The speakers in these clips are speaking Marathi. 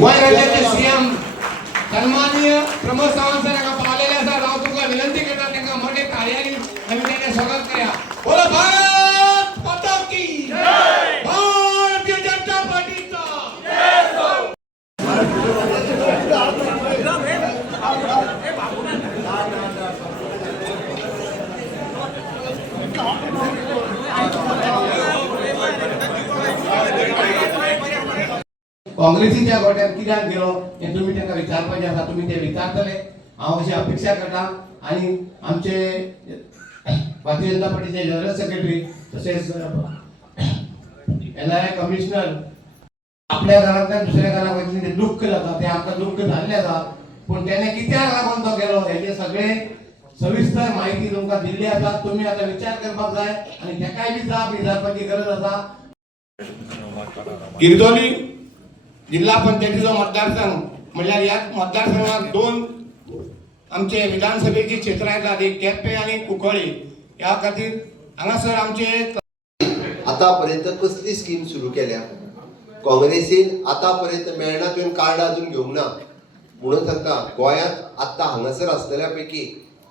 गोंय राज्याचे सीएम सन्माननीय प्रमोद सावंत सर हांगा पावलेले आसा। हांव तुमकां विनंती करता तांकां मोठे ताळयांनी आमी तांचें स्वागत करया। बोलो भारत माता की जय, भारतीय जनता पार्टीचा जय हो। काँग्रेसीच्या गोट्यात कित्याक गेलो हे तुम्ही तांकां विचारपाचें आसा। तुम्ही ते विचारतले हांव अशी अपेक्षा करता। आणि आमचे भारतीय जनता पार्टीचे जनरल सेक्रेटरी तसेच NRI कमिशनर आपल्या घरांतल्यान दुसऱ्या घराक वयतले ते दुःख जाता ते आमकां दुःख जाल्लें आसा। पूण तेणे कित्याक लागून तो गेलो हेचे सगळे सविस्तर माहिती तुमकां दिल्ली आसा। तुम्ही आता विचार करपाक जाय आणि तेकाय बी जाप विचारपाची गरज आसा। गिरदोली जिल्हा पंचायतीचो मतदारसंघ म्हणल्यार ह्या मतदारसंघात दोन आमचे विधानसभेची क्षेत्रां येतात, एक केपें आणि कुंकळ्ळी। ह्या खातीर हांगासर आमचे आतापर्यंत कसली स्कीम सुरू केल्या काँग्रेसीन आतापर्यंत मेळना तुवें कार्ड अजून घेवंक ना म्हणून सांगता। गोंयांत आत्ता हांगासर आसलेल्या पैकी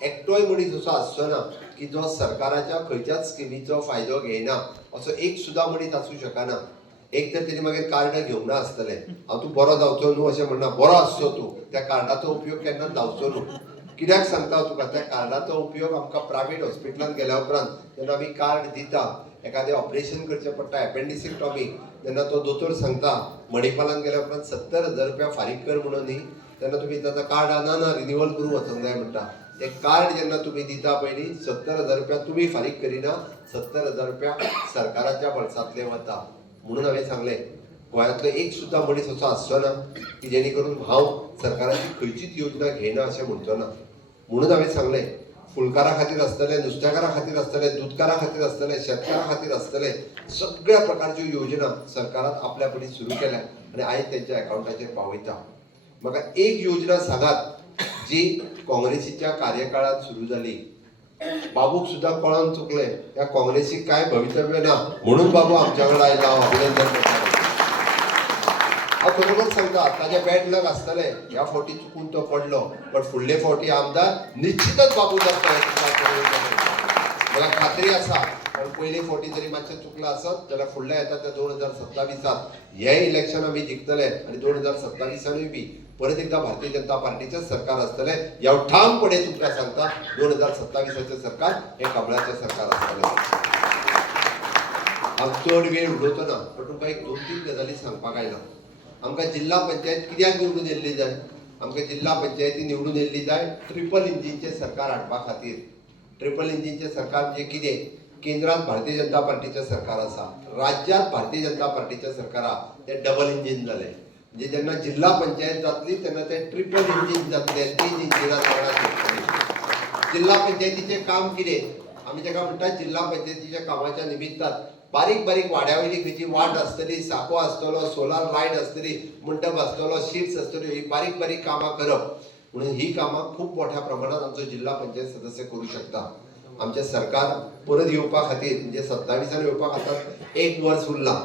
एकटोय मनीस असो आसचो ना की जो सरकाराच्या खंयच्याच स्किमीचो फायदो घेयना असो एक सुद्दां मनीस आसूं शकना। एक तर तेणी मागीर कार्ड घेवंक ना आसतलें। हांव तूं बरो जावचो न्हू अशें म्हणना, बरो आसचो तूं, त्या कार्डाचो उपयोग केन्ना जावचो न्हू। कित्याक सांगता तुका, त्या कार्डाचो उपयोग आमकां प्रायवेट हॉस्पिटलांत गेल्या उपरांत जेन्ना आमी कार्ड दिता, एखादें ऑपरेशन करचें पडटा एपेंडिसिक्टॉमी, तेन्ना तो दोतोर सांगता मणिपालांत गेल्या उपरांत 70,000 रुपया फारीक कर म्हणून न्ही, तेन्ना तुमी ताचा कार्ड ना रिन्यूवल करूंक वचूंक जाय म्हणटा। ते कार्ड जेन्ना तुमी दिता पयलीं 70,000 रुपया तुमी फारीक करिना, 70,000 रुपया सरकाराच्या बळसांतले वता। म्हणून हांवें सांगलें गोंयांतलो एक सुद्दां मनीस असो आसचो ना की जेणे करून हांव सरकाराची खंयचीच योजना घेयना अशें म्हणचो ना। म्हणून हांवें सांगलें फुलकारा खातीर आसतले, नुस्तेकारा खातीर आसतले, दूधकारा खातीर आसतले, शेतकारा खातीर आसतले, सगळ्या प्रकारच्यो योजना सरकारान आपल्या पडी सुरू केल्या आनी आयज तेंच्या अकाउंटाचेर पावयता। म्हाका एक योजना सांगात जी काँग्रेसीच्या कार्यकाळात सुरू जाली। बाबूक सुद्दां कळोन चुकलें, ह्या काँग्रेसीक काय भवितव्य ना म्हणून बाबू आमच्या कडेन आयला, हांव अभिनंदन करता। हांव खरोखर सांगता ताजे बॅड लक आसतलें, ह्या फावटी चुकून तो पडलो, पण फुडले फावटी आमदार निश्चितच बाबू जाता म्हाका खात्री आसा। पण पयली फावटी जरी मातशें चुकलां आसत जाल्यार फुडल्या येता त्या 2027 हे इलेक्शन आमी जिखतले आनी 2027 बी परत एकदा भारतीय जनता पार्टीचें सरकार आसतलें। ह्या ठामपणे तुमकां सांगता 2027 सरकार हे कमळाचें सरकार आसतलें। हांव चड वेळ उडोवचो ना, पण तुमकां एक 2-3 गजाली सांगपाक आयला। आमकां जिल्हा पंचायत कित्याक निवडून येयल्ली जाय? आमकां जिल्हा पंचायती निवडून येयल्ली जाय ट्रिपल इंजिनचें सरकार हाडपा खातीर। ट्रिपल इंजिनचें सरकार म्हणजे कितें? केंद्रांत भारतीय जनता पार्टीचें सरकार आसा, राज्यांत भारतीय जनता पार्टीचें सरकार आहा, तें डबल इंजिन जालें। म्हणजे जेन्ना जिल्हा पंचायत जातली तेन्ना तें ट्रिपल इंजिन जातलें, 3 इंजिनां लागतलीं। जिल्हा पंचायतीचें काम कितें? आमी ताका म्हणटा जिल्हा पंचायतीच्या कामाच्या निमित्तान बारीक बारीक वाड्यावयली खंयची वाट आसतली, साको आसतलो, सोलार लायट आसतली, मंडप आसतलो, शीट्स आसतल्यो, ही बारीक बारीक कामां करप। म्हणून ही कामां खूब मोठ्या प्रमाणात आमचो जिल्हा पंचायत सदस्य करूं शकता। आमचें सरकार परत येवपा खातीर म्हणजे 27 येवपा खातीर 1 वर्स उरलां।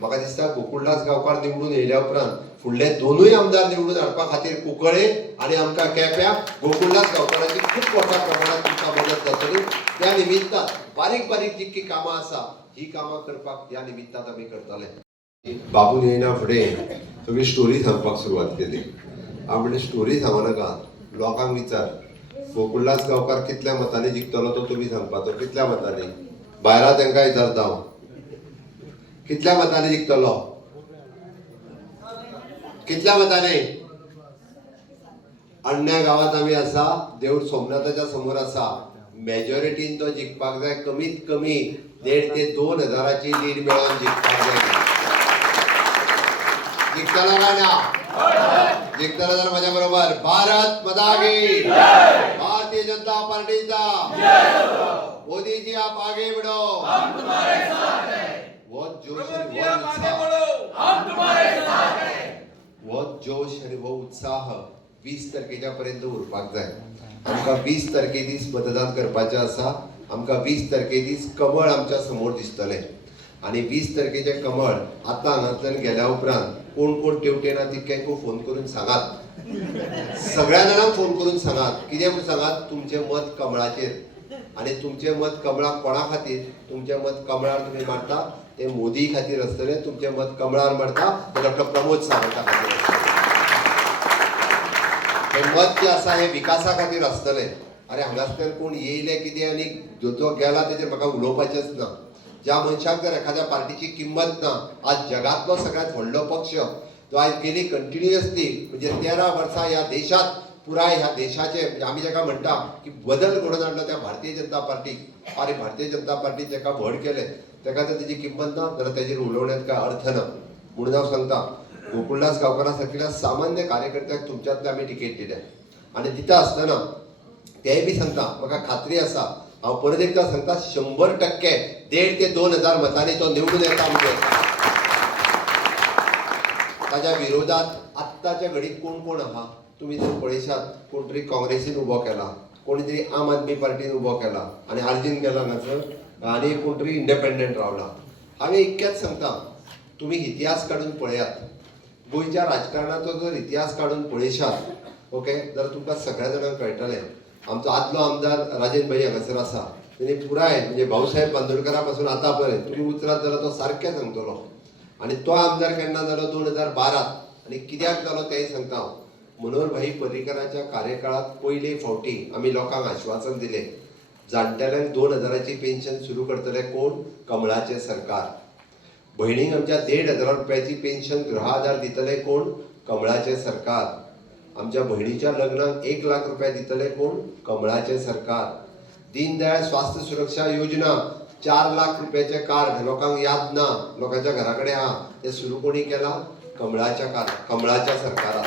म्हाका दिसता गोकुळदास गांवकार निवडून येयल्या उपरांत फुडले दोनूय आमदार निवडून हाडपा खातीर कुंकळे आनी आमकां केप्यां गोकुळदास गांवकारांची खूब मोठ्या प्रमाणात तुमकां मदत जातली। त्या निमित्तान बारीक बारीक जितकी कामां आसा ही कामां करपाक ह्या निमित्तान आमी करतले। बाबून येयना फुडें सगळी स्टोरी सांगपाक सुरवात केली। हांव म्हणलें स्टोरी सांगो नाका, लोकांक विचार गोकुळदास गांवकार कितल्या मतांनी जिखतलो तो तुमी सांगपाचो। कितल्या मतांनी? भायरा तांकां विचारता हांव, कितल्या मतांनी जिखतलो? कितल्या मतांनी? अण्ण्या गावात आमी आसा, देऊळ सोमनाथाच्या समोर आसा, मेजॉरिटीन तो जिखपाक जाय, कमीत कमी 1,500 ते 2,000ची लीड मेळोन जिखपाक जाय। जिखतलो काय ना? जिखतलो जाल्यार माझ्या बरोबर भारत माता की जय, भारतीय जनता पार्टीचा मोदी जी आप आगे बढ़ो, हम तुम्हारे साथ हैं। बहुत जोश आणि बहुत जोश आणि बहुत उत्साह 20 तारखेच्या पर्यंत उरपाक जाय। आमकां 20 तारखे दीस मतदान करपाचें आसा। आमकां 20 तारखे दीस कमळ आमच्या समोर दिसतलें। आणि 20 तारखेचे कमळ आता हांगातल्यान गेल्या उपरांत कोण कोण तेवटेना तितक्यांक फोन करून सांगात, सगळ्या जाणांक फोन करून सांगात. कितें म्हूण सांगात, तुमचें मत कमळाचेर. आणि तुमचें मत कमळाक कोणा खातीर? तुमचें मत कमळार तुम्ही मारता ते मोदी खातीर आसतलें, तुमचें मत कमळार मारता ते डॉक्टर प्रमोद सावंता खातीर आसतलें. हे मत जे आसा हे विकासा खातीर आसतलें. अरे हांगासर कोण येयले कितें आनी जो गेला तेजेर म्हाका उलोवपाचेंच ना. ज्या मनशाक जर एखाद्या पार्टीची किंमत ना, आज जगातलो सगळ्यात व्हडलो पक्ष जो आज गेली कंटिन्युअसली म्हणजे 13 वर्सां ह्या देशात पुराय ह्या देशाचे म्हणजे आमी जाका म्हणटा की बदल घडोवन हाडलो त्या भारतीय जनता पार्टीक. अरे भारतीय जनता पार्टी जाका व्हड केले ताका जर तेजी किंमत ना जाल्यार तेजेर उलोवण्यात काय अर्थ ना. म्हणून हांव सांगता गोकुळदास गांवकारा सारकिल्या सामान्य कार्यकर्त्याक तुमच्यांतले आमी टिकेट दिल्या आनी दिता आसतना तेय बी सांगता म्हाका खात्री आसा, हांव परत एकदा सांगता 100% 1,500 ते 2,000 मतांनी तो निवडून येता म्हणजे ताच्या विरोधात आत्ताच्या घडीत कोण कोण आहा तुम्ही जर पळयशात, कोण तरी काँग्रेसीन उबो केला, कोणी तरी आम आदमी पार्टीन उबो केला आनी आर्जीन गेला हांगासर आनी कोण तरी इंडिपेंडंट रावला. हांवें इतकेंच सांगता, तुम्ही इतिहास काडून पळयात, गोंयच्या राजकारणाचो जर इतिहास काडून पळयशात ओके जाल्यार तुमकां सगळ्या जाणांक कळटलें. आमचो आदलो आमदार राजेन भाई हांगासर आसा, तेणी पुराय म्हणजे भाऊसाहेब बांदोडकरा पासून आतां पर्यंत तुमी उतरात जाल्यार तो सारकें सांगतलो. आनी तो आमदार केन्ना जालो 2012 आनी कित्याक जालो तेंय सांगता हांव. मनोहर भाई पर्रीकराच्या कार्यकाळात पयले फावटी आमी लोकांक आश्वासन दिलें जाणटेल्यांक 2,000ची पेन्शन सुरू करतले कोण? कमळाचे सरकार. भयणीक आमच्या 1,500 रुपयाची पेन्शन गृहाधार दितले कोण? कमळाचे सरकार. आमच्या भयणीच्या लग्नाक 1 लाख रुपया दितले कोण? कमळाचे सरकार. दीनदयाळ स्वास्थ्य सुरक्षा योजना 4 लाख रुपयाचे कार्ड लोकांक याद ना, लोकांच्या घराकडे आहा, ते सुरू कोणी केला? कमळाच्या सरकारात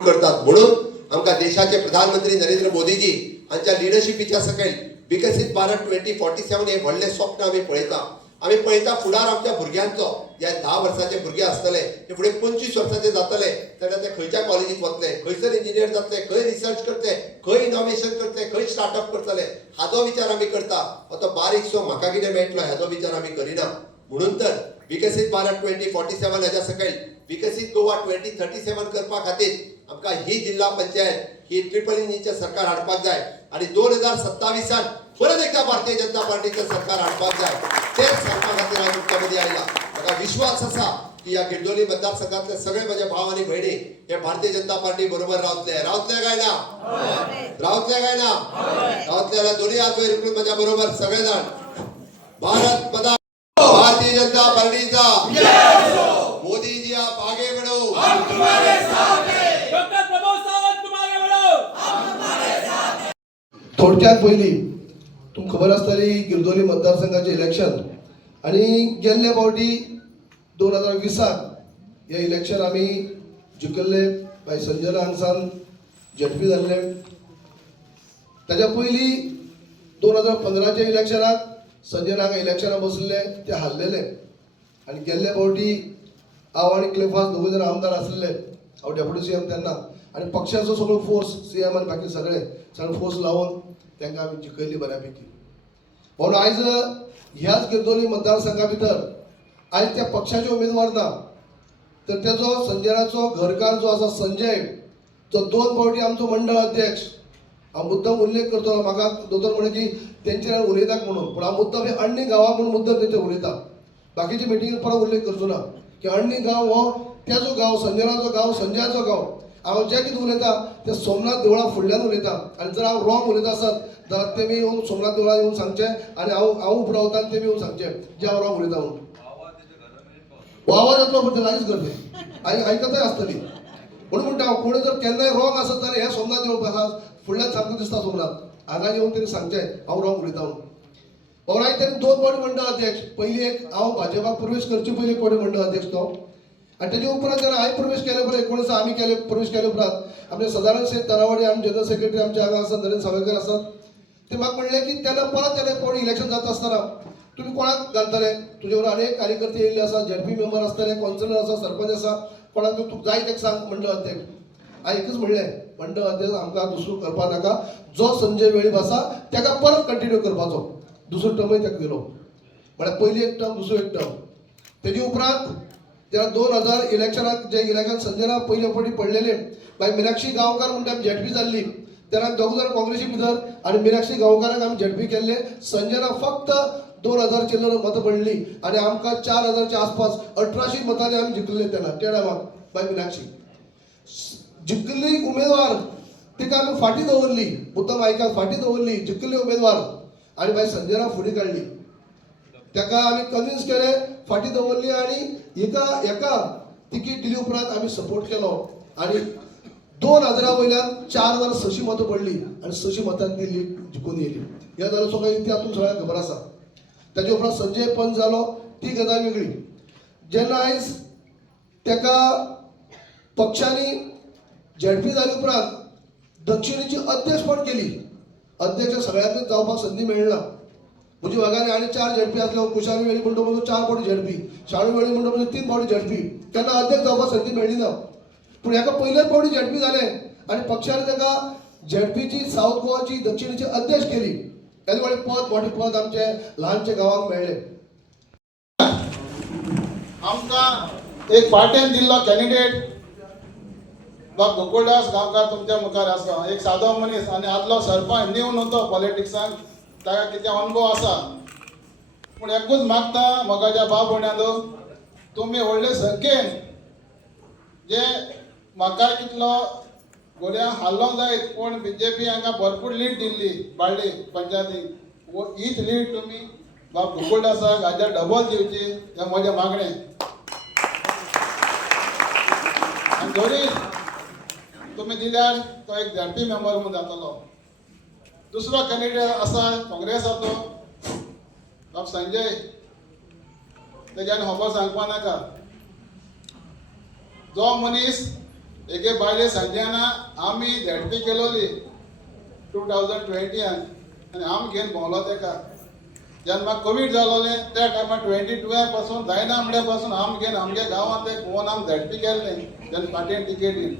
करतात. म्हणून आमकां देशाचे प्रधानमंत्री नरेंद्र मोदीजी हांच्या लिडरशिपीच्या सकयल विकसित भारत 2047 हे व्हडले स्वप्न आमी पळयता. आमी पळयता फुडार आमच्या भुरग्यांचो जे 10 वर्साचे भुरगे आसतले ते फुडें 25 वर्साचे जातले तेन्ना ते खंयच्या कॉलेजीत वतले, खंयसर इंजिनियर जातले, खंय रिसर्च करतले, खंय इनोव्हेशन करतले, खंय स्टार्टअप करतले, हाचो विचार आमी करता. तो बारीकसो म्हाका कितें मेळटलो हाचो विचार आमी करिना. म्हणून तर विकसित भारत 2047 हाच्या सकयल विकसित गोवा 2037 करपा खातीर आमकां ही जिल्हा पंचायत ही ट्रिपल इंजिनचें सरकार हाडपाक जाय आनी 2027 परत एकदा भारतीय जनता पार्टीचं सरकार हाडपाक जाय. तेच सरकार खातीर हांव तुमच्या मदीं आयला. म्हाका विश्वास आसा की ह्या गिरदोली मतदारसंघातले सगळे म्हजे भाव आनी भयणी हे भारतीय जनता पार्टी बरोबर रावतले काय ना? रावतले काय ना? रावतले जाल्यार दोन्ही हात वयर उखलून म्हज्या बरोबर सगळे जाण भारत माता भारतीय जनता पार्टीचा मोदी जी आप आगे बढ़ो, हम तुम्हारे साथ हैं. डॉक्टर प्रमोद सावंत तुम आगे बढ़ो, हम तुम्हारे साथ हैं. थोडक्यात पहिली तुमकां खबर आसतली गिरदोली मतदारसंघाचे इलेक्शन आणि गेल्ले फावटी 2020 हे इलेक्शन आमी जिखल्ले भाई संजय हांगसान झेडपी जाल्ले. ताच्या पयलीं 2015च्या इलेक्शनाक संजय हांगा इलेक्शनाक बसले ते हारलेले आनी गेल्ले फावटी हांव आनी क्लेफास दोगूय जण आमदार आसले. हांव डेप्युटी सीएम तेन्ना आनी पक्षाचो सगळो फोर्स सीएम आनी बाकी सगळे फोर्स लावन तांकां आमी जिखयली बऱ्यापैकी. म्हणून आयज ह्याच गिरदोली मतदारसंघा भितर आयज त्या पक्षाचे उमेदवार ना तर तेजो संजयाचो घरकार जो आसा संजय जो 2 फावटी आमचो मंडळ अध्यक्ष. हांव मुद्दम उल्लेख करतलो, म्हाका दोतोर म्हणे की तेंचे उलयतात म्हणून, पूण हांव मुद्दम हे अण्णी गांवा म्हणून मुद्दम तेंचे उलयता. बाकीचे मिटिंगेक परत उल्लेख करचो ना की अण्णी गांव हो तेजो गांव, संजयाचो गांव, संजयाचो गांव. हांव जें कितें उलयता तें सोमनाथ देवळा फुडल्यान उलयता आनी जर हांव रॉंग उलयता आसत जाल्यार तेमी येवन सोमनाथ देवळान येवन सांगचें आनी हांव उबरावता आनी तेमी येवन सांगचें जे हांव रॉंग उलयता म्हणून. आवाज येतलो पण ते लागींच करचें आयकताय आसतली. म्हणून म्हणटा हांव कोणी जर केन्नाय रॉंग आसत जाल्यार हे सोमनाथ देवळ आसा फुडल्यान सामको दिसता सोमनाथ हांगा येवन तेणी सांगचें हांव रॉंग उलयता म्हणून. और आयज तेणी 2 फावटी मंडळ अध्यक्ष. पयलीं एक हांव भाजपाक प्रवेश करचे पयलीं एक फावटी मंडळ अध्यक्ष तो आनी तेजे उपरांत जेन्ना हांवें प्रवेश केले उपरांत 19 आमी केले प्रवेश केले उपरांत आमचे सदानंद शेठ तरावाडी आनी जनरल सेक्रेटरी आमचे हांगा आसात नरेंद्र सावयकर आसात. ते म्हाका म्हणले की तेन्ना परत एक फावटी इलेक्शन जाता आसतना तुमी कोणाक घालतले? तुजे बरोबर अनेक कार्यकर्ते येयल्ले आसा, झेडपी मेंबर आसतले, कौन्सिलर आसा, सरपंच आसा, कोणाक तूं जाय तेका सांग मंडळ अध्यक्ष. हांवें एकच म्हणलें मंडळ अध्यक्ष आमकां दुसरो करपा नाका, जो संजय वेळीप आसा ताका परत कंटिन्यू करपाचो, दुसरो टर्मय ताका दिलो. म्हळ्यार पयली एक टर्म दुसरो एक टर्म तेजे उपरांत जेन्ना 2000 इलेक्शनाक जे इलेक्शन संजय राव पयले फावटी पडलेले मागीर मिनाक्षी गांवकार म्हणटा आमी झेडपी जाल्ली तेन्ना दोग जाण काँग्रेसी भितर आनी मिनाक्षी गांवकाराक आमी झेडपी केल्ले संजय राव फक्त 2000 चिल्लर मतां पडली आनी आमकां 4000च्या आसपास 1800 मतांनी आमी जिखले तेन्ना त्या टायमाक बाय मिनाक्षी जिखली उमेदवार तिका आमी फाटी दवरली मुद्दम आयकाक फाटी दवरली जिखली उमेदवार आनी मागीर संजय राव फुडें काडली ताका आमी कन्विन्स केले फाटी दवरली आनी एका तिकीट दिली उपरांत आमी सपोर्ट केलो आनी 2000 वयल्यान 4600 मतां पडली आनी 600 मतांनी दिल्ली जिखून येयली हे जालो सगळो इतिहास तुमकां सगळ्यांक खबर आसा ताजे उपरांत संजय पंच जालो ती गजाल वेगळी जेन्ना आयज ताका पक्षांनी झेडपी जाले उपरांत दक्षिणेची अध्यक्षपण केली अध्यक्ष सगळ्यांकच जावपाक संदी मेळना म्हजे वागाने आनी 4 झेडपी आसले कुशाली वेळी म्हणटा म्हणजे 4 फावटी झेडपी शाळू वेळी म्हणटा म्हणजे 3 फावटी झेडपी तेन्ना अध्यक्ष जावपाक संदी मेळ्ळी ना पूण हेका पयलेच फावटी झेडपी जाले आनी पक्षान ताका झेडपीची साऊथ गोवाची दक्षिणेची अध्यक्ष केली त्याच वेळी मोठे पद आमचे ल्हानशे गांवांक मेळ्ळे आमकां एक पार्टेन दिल्लो कॅन्डिडेट बाब गोकुळदास गांवकार तुमच्या मुखार आसा एक सादो मनीस आनी आदलो सरपंच नीव न्हू पॉलिटिक्सांत ताका कितें अनुभव आसा पूण एकूच मागता मोगाच्या भाव भयणांनो तुमी व्हडले संख्येन जे म्हाका कितलो गोऱ्या हाल्लो जायत पूण BJP हांकां भरपूर लीड दिल्ली बाळ्ळी पंचायतीक हीच लीड तुमी बाब गोकुळदासाक हाजेर डबल दिवची हें म्हजें मागणें आनी जोरी तुमी दिल्यार तो एक झेडपी मेंबर म्हणून जातलो दुसरो कॅन्डिडेट आसा काँग्रेसाचो बाब संजय तेज्यान खबर सांगपा नाका जो मनीस एके बायले संजयाना आमी झेडपी केलोली 2020 आनी आमी घेवन भोंवलो तेका जेन्ना म्हाका कोवीड जालोलें त्या टायमार 22 पासून जायना म्हणल्या पासून आमी घेवन आमगे गांवांत एक पळोवन आमी झेडपी केल्लें जेन्ना पार्टीन टिकेट दिली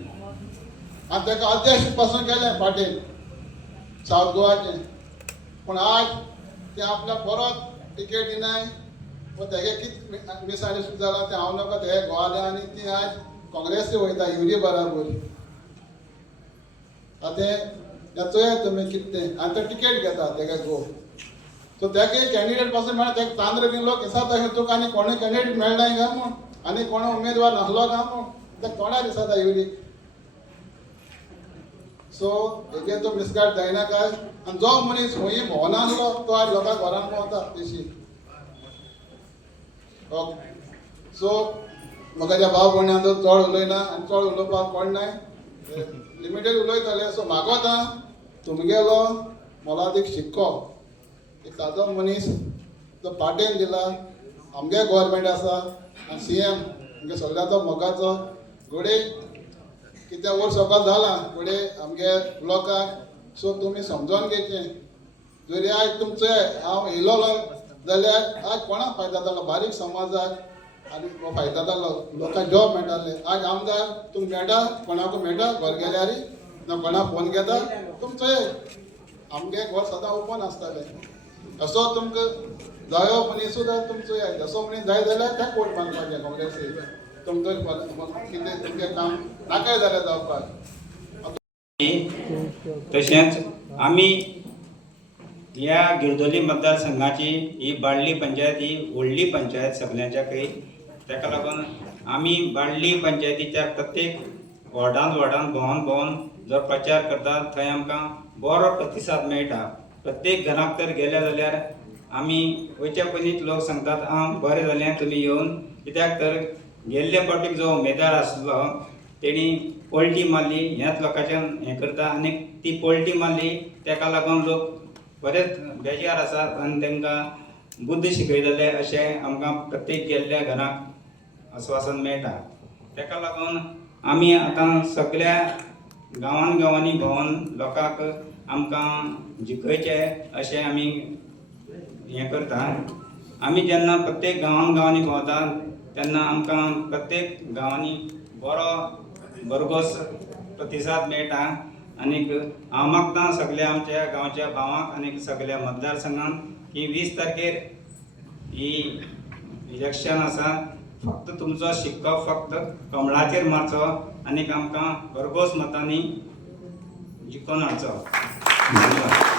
आनी तेका अध्यक्ष पासून केलें पार्टीन सावथ गोवाचें पूण आज ते आपल्याक परत टिकेट दिनाय व तेगे कितें मिसाणी सुद्दां जालां तें हांव नाका ते गोवाले आनी ती आज काँग्रेसी वयता युरी बराबर आतां चोया तुमी कितें तें आनी तो टिकेट घेता तेका गो सो तेका कॅन्डिडेट पासून मेळ्ळा तेका तांद्र बी लोक दिसता तुका आनी कोणूय कॅन्डिडेट मेळनाय काय म्हूण आनी कोण उमेदवार नासलो काय म्हूण तेका कोणा दिसता युरी सो हेजे तो मिसगाड जायना काय आनी जो मनीस खंयी भोवना आसलो तो आज लोकांक घरांत भोंवता तेशी सो म्हाका त्या भाव भयणांचो चड उलयना आनी चड उलोवपाक कोण नाय लिमिटेड उलयताले सो म्हाका तुमगेलो मोलादीक शिक्को एक सादो मनीस तो पार्टेन दिला आमगे गव्हर्मेंट आसा आनी CM आमगे सगळ्याचो मोगाचो घोडे कितें वर्स सकल जाला फुडें आमगे ब्लॉकाक सो तुमी समजोन घेवचें जरी आज तुमचे हांव येयलोलो जाल्यार आज कोणाक फायदा जालो बारीक समाजाक आनी फायदा जालो लोकांक जॉब मेळटाले आज आमदार तुमकां मेळटा कोणाकूय मेळटा घर गेल्यार ना कोणाक फोन घेता तुमचो आमगे घर सदां ओपन आसतालें असो तुमकां जायो मनीस सुद्दां तुमचो जसो मनीस जाय जाल्यार त्या कोट मारपाचें काँग्रेसीक तुमचो कितें तुमचें काम नाकाय जाल्यार जावपाक तशेंच आमी ह्या गिरदोली मतदारसंघाची ही बाळ्ळी पंचायत ही व्हडली पंचायत सगळ्यांच्याकय ताका लागून आमी बाळ्ळी पंचायतीच्या प्रत्येक वॉर्डांत भोंवन जो प्रचार करता थंय आमकां बरो प्रतिसाद मेळटा प्रत्येक घराक तर गेले जाल्यार आमी वयच्या पयलींच लोक सांगतात आं बरें जालें तुमी येवन कित्याक तर गेल्ले फावटीक जो उमेदवार आसलो तेणी पलटी मारली ह्याच लोकांच्यान हें करता आनी ती पलटी मारली ताका लागून लोक बरेच बेजार आसात आनी तांकां बुद्ध शिकयतले अशें आमकां प्रत्येक गेल्ल्या घराक आश्वासन मेळटा ताका लागून आमी आतां सगळ्या गांवांनी भोंवन लोकांक आमकां जिखयचे अशें आमी हें करता आमी जेन्ना प्रत्येक गांवांनी भोंवता तेन्ना आमकां प्रत्येक गांवांनी बरो भरघोस प्रतिसाद मेळटा आनीक हांव मागतां सगळ्या आमच्या गांवच्या भावांक आनी सगळ्या मतदारसंघांक की 20 तारखेर ही इलेक्शन आसा फक्त तुमचो शिक्को फक्त कमळाचेर मारचो आनी आमकां भरघोस मतांनी जिखून हाडचो. धन्यवाद.